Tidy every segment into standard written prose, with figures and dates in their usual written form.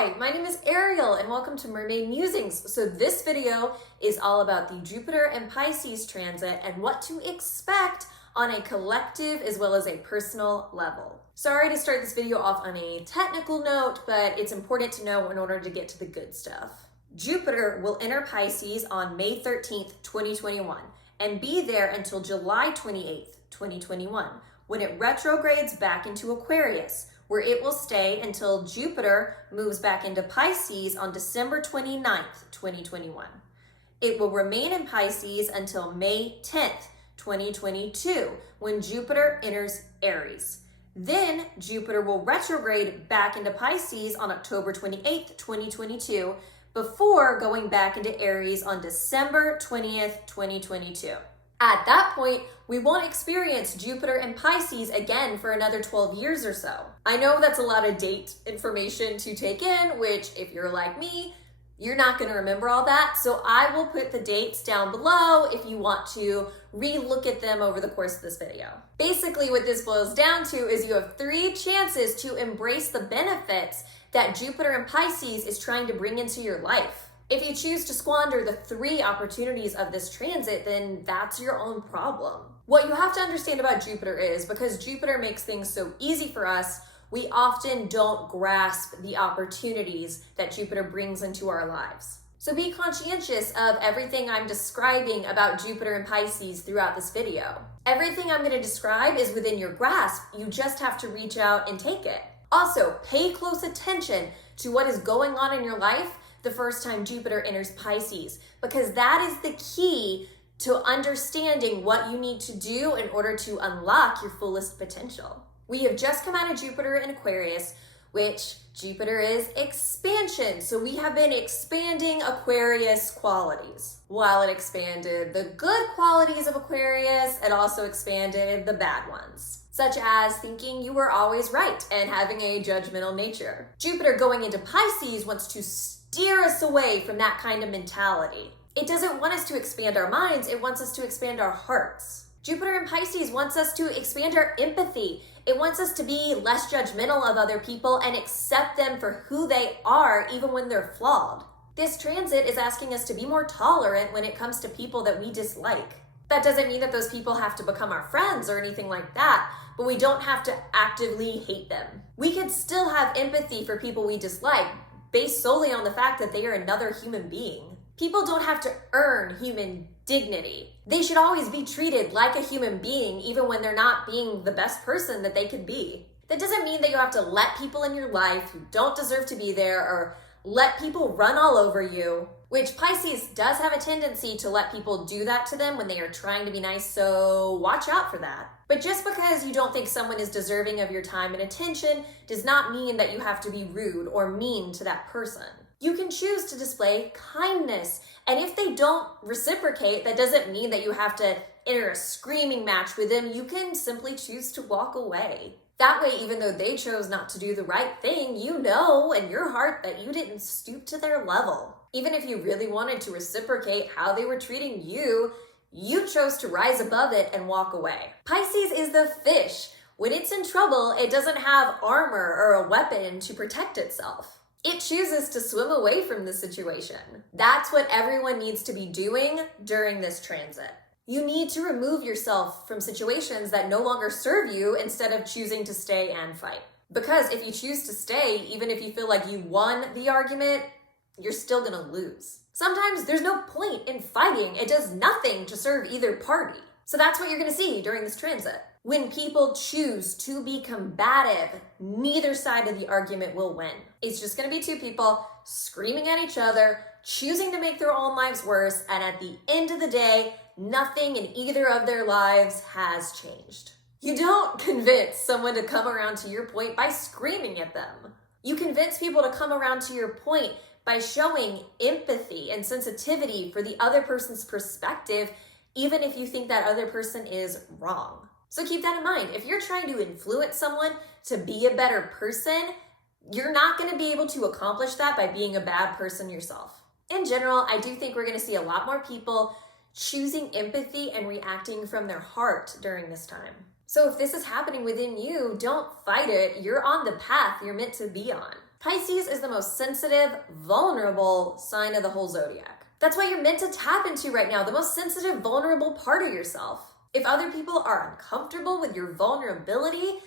Hi, my name is Ariel and welcome to Mermaid Musings. So this video is all about the Jupiter and Pisces transit and what to expect on a collective as well as a personal level. Sorry to start this video off on a technical note, but it's important to know in order to get to the good stuff. Jupiter will enter Pisces on May 13th, 2021 and be there until July 28th, 2021, when it retrogrades back into Aquarius, where it will stay until Jupiter moves back into Pisces on December 29th, 2021. It will remain in Pisces until May 10th, 2022, when Jupiter enters Aries. Then Jupiter will retrograde back into Pisces on October 28th, 2022, before going back into Aries on December 20th, 2022. At that point, we won't experience Jupiter and Pisces again for another 12 years or so. I know that's a lot of date information to take in, which if you're like me, you're not going to remember all that. So I will put the dates down below if you want to re-look at them over the course of this video. Basically, what this boils down to is you have 3 chances to embrace the benefits that Jupiter and Pisces is trying to bring into your life. If you choose to squander the 3 opportunities of this transit, then that's your own problem. What you have to understand about Jupiter is, because Jupiter makes things so easy for us, we often don't grasp the opportunities that Jupiter brings into our lives. So be conscientious of everything I'm describing about Jupiter and Pisces throughout this video. Everything I'm going to describe is within your grasp. You just have to reach out and take it. Also, pay close attention to what is going on in your life the first time Jupiter enters Pisces, because that is the key to understanding what you need to do in order to unlock your fullest potential. We have just come out of Jupiter in Aquarius, which Jupiter is expansion. So we have been expanding Aquarius qualities. While it expanded the good qualities of Aquarius, it also expanded the bad ones, such as thinking you were always right and having a judgmental nature. Jupiter going into Pisces wants to steer us away from that kind of mentality. It doesn't want us to expand our minds, it wants us to expand our hearts. Jupiter in Pisces wants us to expand our empathy. It wants us to be less judgmental of other people and accept them for who they are, even when they're flawed. This transit is asking us to be more tolerant when it comes to people that we dislike. That doesn't mean that those people have to become our friends or anything like that, but we don't have to actively hate them. We could still have empathy for people we dislike, based solely on the fact that they are another human being. People don't have to earn human dignity. They should always be treated like a human being, even when they're not being the best person that they could be. That doesn't mean that you have to let people in your life who don't deserve to be there or let people run all over you, which Pisces does have a tendency to let people do that to them when they are trying to be nice, so watch out for that. But just because you don't think someone is deserving of your time and attention does not mean that you have to be rude or mean to that person. You can choose to display kindness, and if they don't reciprocate, that doesn't mean that you have to enter a screaming match with them. You can simply choose to walk away. That way, even though they chose not to do the right thing, you know in your heart that you didn't stoop to their level. Even if you really wanted to reciprocate how they were treating you, you chose to rise above it and walk away. Pisces is the fish. When it's in trouble, it doesn't have armor or a weapon to protect itself. It chooses to swim away from the situation. That's what everyone needs to be doing during this transit. You need to remove yourself from situations that no longer serve you instead of choosing to stay and fight. Because if you choose to stay, even if you feel like you won the argument, you're still gonna lose. Sometimes there's no point in fighting. It does nothing to serve either party. So that's what you're gonna see during this transit. When people choose to be combative, neither side of the argument will win. It's just gonna be 2 people screaming at each other, choosing to make their own lives worse, and at the end of the day, nothing in either of their lives has changed. You don't convince someone to come around to your point by screaming at them. You convince people to come around to your point by showing empathy and sensitivity for the other person's perspective, even if you think that other person is wrong. So keep that in mind. If you're trying to influence someone to be a better person, you're not going to be able to accomplish that by being a bad person yourself. In general, I do think we're going to see a lot more people choosing empathy and reacting from their heart during this time. So if this is happening within you, don't fight it. You're on the path you're meant to be on. Pisces is the most sensitive, vulnerable sign of the whole zodiac. That's why you're meant to tap into right now the most sensitive, vulnerable part of yourself. If other people are uncomfortable with your vulnerability,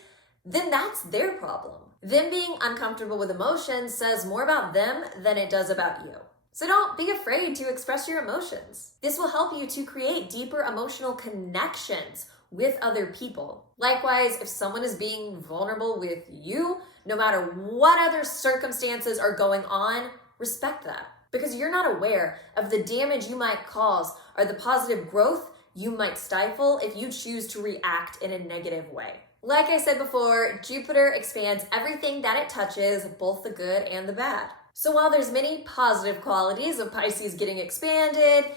then that's their problem. Them being uncomfortable with emotions says more about them than it does about you. So don't be afraid to express your emotions. This will help you to create deeper emotional connections with other people. Likewise, if someone is being vulnerable with you, no matter what other circumstances are going on, respect that. Because you're not aware of the damage you might cause or the positive growth you might stifle if you choose to react in a negative way. Like I said before, Jupiter expands everything that it touches, both the good and the bad. So while there's many positive qualities of Pisces getting expanded,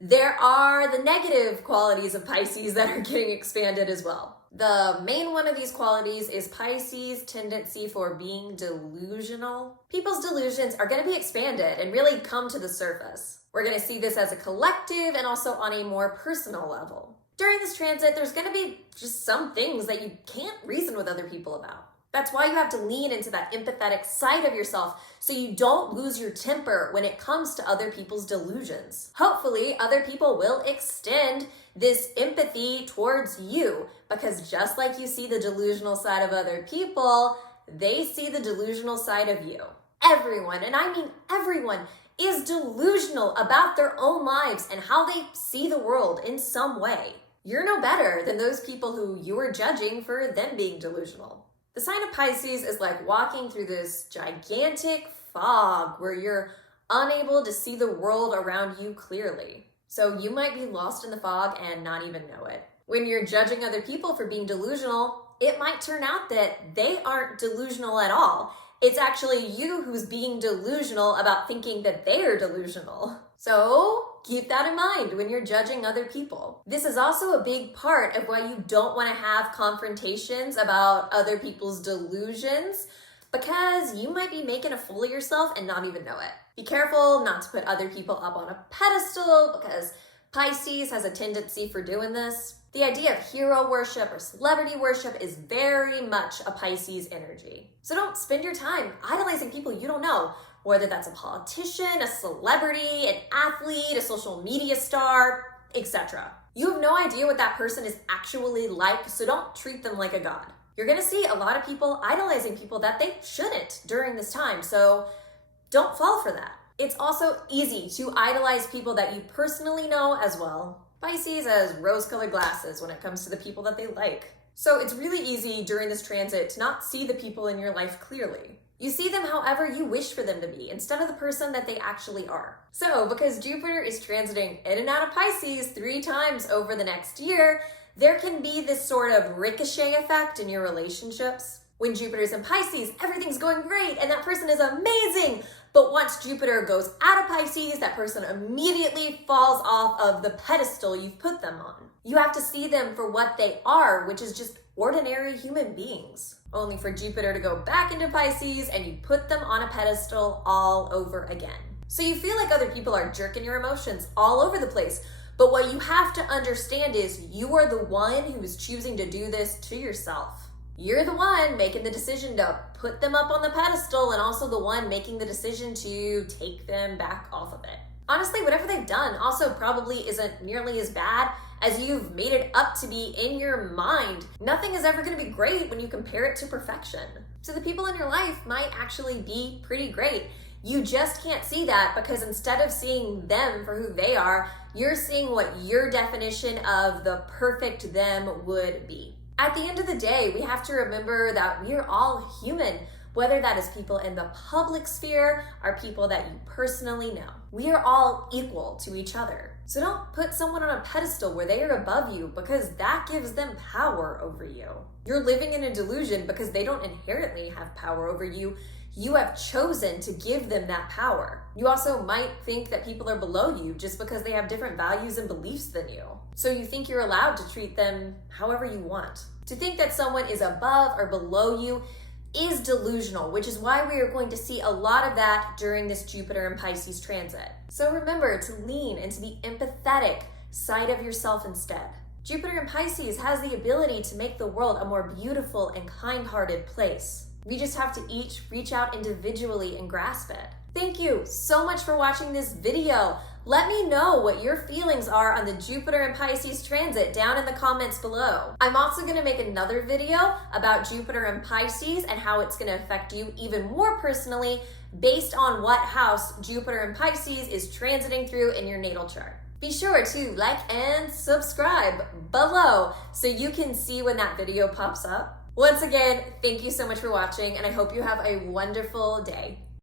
there are the negative qualities of Pisces that are getting expanded as well. The main one of these qualities is Pisces' tendency for being delusional. People's delusions are going to be expanded and really come to the surface. We're going to see this as a collective and also on a more personal level. During this transit, there's going to be just some things that you can't reason with other people about. That's why you have to lean into that empathetic side of yourself so you don't lose your temper when it comes to other people's delusions. Hopefully, other people will extend this empathy towards you because just like you see the delusional side of other people, they see the delusional side of you. Everyone, and I mean everyone, is delusional about their own lives and how they see the world in some way. You're no better than those people who you are judging for them being delusional. The sign of Pisces is like walking through this gigantic fog where you're unable to see the world around you clearly. So you might be lost in the fog and not even know it. When you're judging other people for being delusional, it might turn out that they aren't delusional at all. It's actually you who's being delusional about thinking that they are delusional. So keep that in mind when you're judging other people. This is also a big part of why you don't want to have confrontations about other people's delusions, because you might be making a fool of yourself and not even know it. Be careful not to put other people up on a pedestal because Pisces has a tendency for doing this. The idea of hero worship or celebrity worship is very much a Pisces energy. So don't spend your time idolizing people you don't know, whether that's a politician, a celebrity, an athlete, a social media star, etc. You have no idea what that person is actually like, so don't treat them like a god. You're gonna see a lot of people idolizing people that they shouldn't during this time, so don't fall for that. It's also easy to idolize people that you personally know as well. Pisces has rose-colored glasses when it comes to the people that they like. So it's really easy during this transit to not see the people in your life clearly. You see them however you wish for them to be, instead of the person that they actually are. So because Jupiter is transiting in and out of Pisces 3 times over the next year, there can be this sort of ricochet effect in your relationships. When Jupiter's in Pisces, everything's going great and that person is amazing. But once Jupiter goes out of Pisces, that person immediately falls off of the pedestal you've put them on. You have to see them for what they are, which is just ordinary human beings. Only for Jupiter to go back into Pisces and you put them on a pedestal all over again. So you feel like other people are jerking your emotions all over the place. But what you have to understand is you are the one who is choosing to do this to yourself. You're the one making the decision to put them up on the pedestal and also the one making the decision to take them back off of it. Honestly, whatever they've done also probably isn't nearly as bad as you've made it up to be in your mind. Nothing is ever going to be great when you compare it to perfection. So the people in your life might actually be pretty great. You just can't see that because instead of seeing them for who they are, you're seeing what your definition of the perfect them would be. At the end of the day, we have to remember that we are all human, whether that is people in the public sphere or people that you personally know. We are all equal to each other. So don't put someone on a pedestal where they are above you because that gives them power over you. You're living in a delusion because they don't inherently have power over you. You have chosen to give them that power. You also might think that people are below you just because they have different values and beliefs than you. So you think you're allowed to treat them however you want. To think that someone is above or below you is delusional, which is why we are going to see a lot of that during this Jupiter and Pisces transit. So remember to lean into the empathetic side of yourself instead. Jupiter in Pisces has the ability to make the world a more beautiful and kind-hearted place. We just have to each reach out individually and grasp it. Thank you so much for watching this video. Let me know what your feelings are on the Jupiter and Pisces transit down in the comments below. I'm also going to make another video about Jupiter and Pisces and how it's going to affect you even more personally based on what house Jupiter and Pisces is transiting through in your natal chart. Be sure to like and subscribe below so you can see when that video pops up. Once again, thank you so much for watching, and I hope you have a wonderful day.